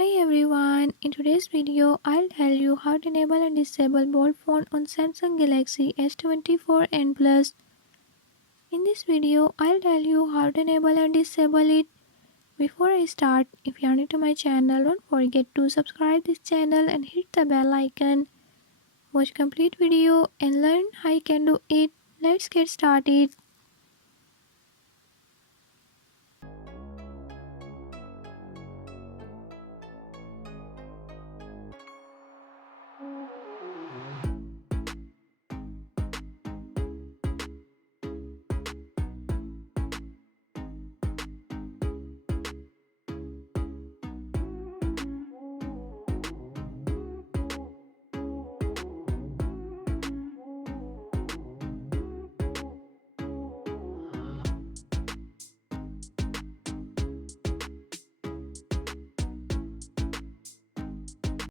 Hi everyone, in today's video I'll tell you how to enable and disable bold font on Samsung Galaxy S24 and Plus. In this video I'll tell you how to enable and disable it. Before I start, if you are new to my channel, don't forget to subscribe this channel and hit the bell icon. Watch complete video and learn how you can do it. Let's get started.